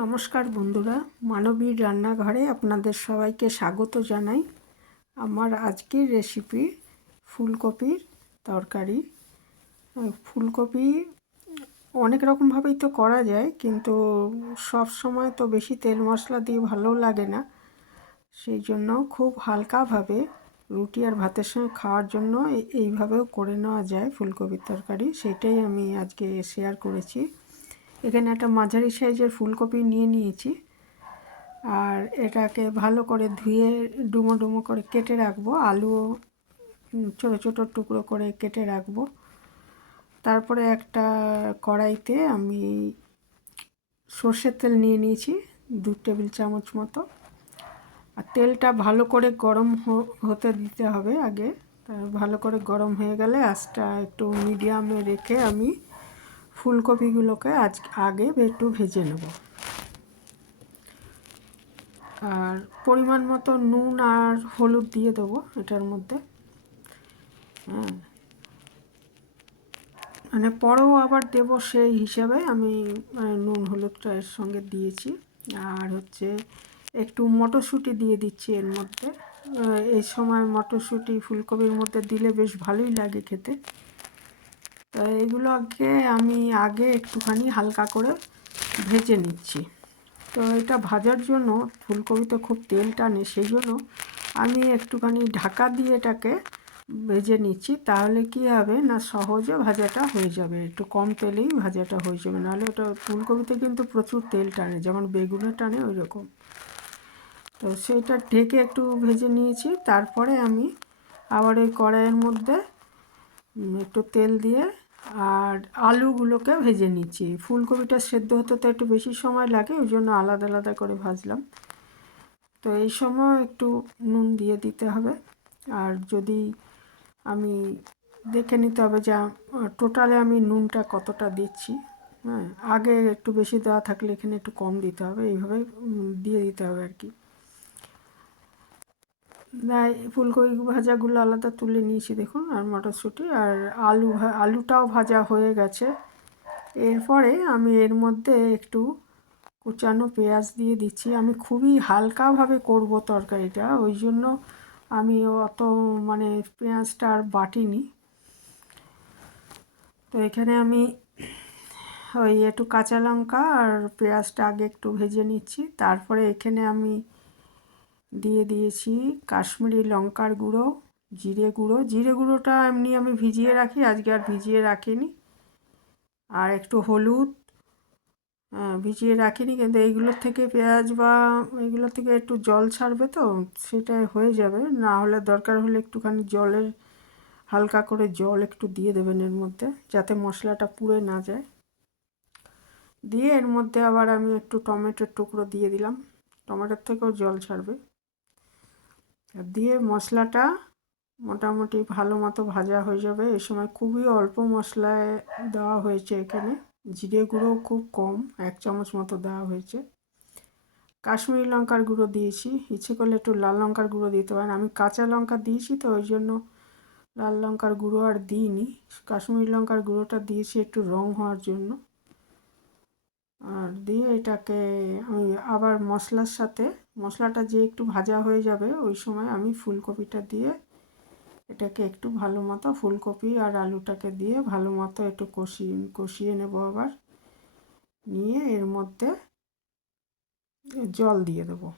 নমস্কার বন্ধুরা, মানবীর রান্নাঘরে আপনাদের সবাইকে স্বাগত জানাই। আমার আজকের রেসিপি ফুলকপির তরকারি। ফুলকপি অনেক রকমভাবেই তো করা যায়, কিন্তু সব সময় তো বেশি তেল মশলা দিয়ে ভালো লাগে না। সেই জন্য খুব হালকাভাবে রুটি আর ভাতের সঙ্গে খাওয়ার জন্য এইভাবেও করে নেওয়া যায় ফুলকপির তরকারি। সেটাই আমি আজকে শেয়ার করেছি। এখানে একটা মাঝারি সাইজের ফুলকপি নিয়ে নিয়েছি, আর এটাকে ভালো করে ধুয়ে ডুমো ডুমো করে কেটে রাখবো। আলুও ছোটো ছোটো টুকরো করে কেটে রাখবো। তারপরে একটা কড়াইতে আমি সর্ষের তেল নিয়ে নিয়েছি 2 টেবিল চামচ মতো। আর তেলটা ভালো করে গরম হতে দিতে হবে আগে। ভালো করে গরম হয়ে গেলে আঁচটা একটু মিডিয়ামে রেখে আমি ফুলকপিগুলোকে আগে একটু ভেজে নেব। আর পরিমাণ মতো নুন আর হলুদ দিয়ে দেবো এটার মধ্যে। মানে পরেও আবার দেবো সেই হিসাবে আমি নুন হলুদটা এর সঙ্গে দিয়েছি। আর একটু মটরশুঁটি দিয়ে দিচ্ছি এর মধ্যে। এই সময় মটরশুঁটি ফুলকপির মধ্যে দিলে বেশ ভালোই লাগে খেতে। তো এগুলোকে আমি আগে একটুখানি হালকা করে ভেজে নিচ্ছি। তো এটা ভাজার জন্য ফুলকপিতে খুব তেল টানে, সেই জন্য আমি একটুখানি ঢাকা দিয়ে এটাকে ভেজে নিচ্ছি। তাহলে কি হবে না, সহজে ভাজাটা হয়ে যাবে, একটু কম তেলেই ভাজাটা হয়ে যাবে। নাহলে ওটা ফুলকপিতে কিন্তু প্রচুর তেল টানে, যেমন বেগুনে টানে ওই রকম। তো সেইটা ঢেকে একটু ভেজে নিয়েছি। তারপরে আমি আবার ওই কড়াইয়ের মধ্যে একটু তেল দিয়ে আর আলুগুলোকে ভেজে নিচ্ছি। ফুলকপিটা সেদ্ধ হতে তো একটু বেশি সময় লাগে, ওই জন্য আলাদা আলাদা করে ভাজলাম। তো এই সময় একটু নুন দিয়ে দিতে হবে। আর যদি আমি দেখে নিতে হবে যে টোটালে আমি নুনটা কতটা দিচ্ছি। আগে একটু বেশি দেওয়া থাকলে এখানে একটু কম দিতে হবে, এইভাবে দিয়ে দিতে হবে আর কি। ফুলকপি ভাজাগুলো আলাদা তুলে নিয়েছি দেখুন, আর মটরশুঁটি আর আলুটাও ভাজা হয়ে গেছে। এরপরে আমি এর মধ্যে একটু কুচানো পেঁয়াজ দিয়ে দিচ্ছি। আমি খুবই হালকাভাবে করব তরকারিটা, ওই জন্য আমি অত পেঁয়াজটা আর বাটিনি। তো এখানে আমি ওই একটু কাঁচা লঙ্কা আর পেঁয়াজটা আগে একটু ভেজে নিচ্ছি। তারপরে এখানে আমি দিয়ে দিয়েছি কাশ্মীরি লঙ্কার গুঁড়ো, জিরে গুঁড়োটা এমনি আমি ভিজিয়ে রাখি, আজকে আর ভিজিয়ে রাখিনি। আর একটু হলুদ ভিজিয়ে রাখিনি, কিন্তু এইগুলোর থেকে পেঁয়াজ বা এইগুলোর থেকে একটু জল ছাড়বে, তো সেটাই হয়ে যাবে। না হলে দরকার হলে একটুখানি হালকা করে জল একটু দিয়ে দেবেন এর মধ্যে, যাতে মশলাটা পুড়ে না যায়। দিয়ে এর মধ্যে আবার আমি একটু টমেটোর টুকরো দিয়ে দিলাম, টমেটোর থেকেও জল ছাড়বে। দিয়ে মশলাটা মোটামুটি ভালো মতো ভাজা হয়ে যাবে। এই সময় খুবই অল্প মশলায় দেওয়া হয়েছে, এখানে জিরে গুঁড়ো খুব কম, 1 চামচ মতো দেওয়া হয়েছে। কাশ্মীরি লঙ্কার গুঁড়ো দিয়েছি, ইচ্ছে করলে একটু লাল লঙ্কার গুঁড়ো দিতে পারেন। আমি কাঁচা লঙ্কা দিয়েছি তো ওই জন্য লাল লঙ্কার গুঁড়ো আর দিইনি, কাশ্মীরি লঙ্কার গুঁড়োটা দিয়েছি একটু রং হওয়ার জন্য। আর দিয়ে এটাকে আমি আবার মশলাটা যে একটু ভাজা হয়ে যাবে ওই সময় আমি ফুলকপিটা দিয়ে এটাকে একটু ভালো মতো, ফুলকপি আর আলুটাকে দিয়ে ভালো মতো একটু কষিয়ে নেব। আবার নিয়ে এর মধ্যে জল দিয়ে দেবো।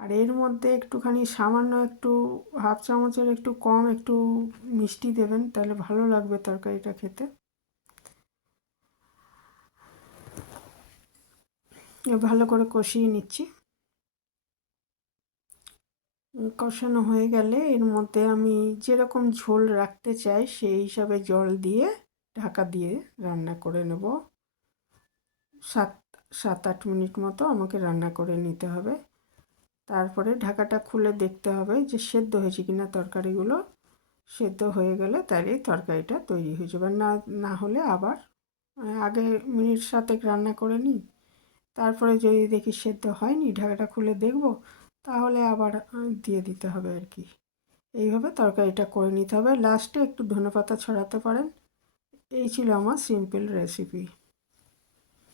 আর এর মধ্যে একটুখানি সামান্য একটু 1/2 চামচের একটু কম একটু মিষ্টি দেবেন, তাহলে ভালো লাগবে তরকারিটা খেতে। ভালো করে কষিয়ে নিচ্ছি। কষানো হয়ে গেলে এর মধ্যে আমি যেরকম ঝোল রাখতে চাই সেই হিসাবে জল দিয়ে ঢাকা দিয়ে রান্না করে নেব। 7-8 মিনিট মতো আমাকে রান্না করে নিতে হবে। তারপরে ঢাকাটা খুলে দেখতে হবে যে সেদ্ধ হয়েছে কিনা তরকারিগুলো। সেদ্ধ হয়ে গেলে তাহলে তরকারিটা তৈরি হয়ে যাবে। না হলে আবার আগে মিনিট 7 রান্না করে নিই, তারপরে যদি দেখি সেদ্ধ হয়নি, ঢাকাটা খুলে দেখব, তাহলে আবার দিয়ে দিতে হবে আর কি। এইভাবে তরকারিটা করে নিতে হবে। লাস্টে একটু ধনেপাতা ছড়াতে পারেন। এই ছিল আমার সিম্পল রেসিপি।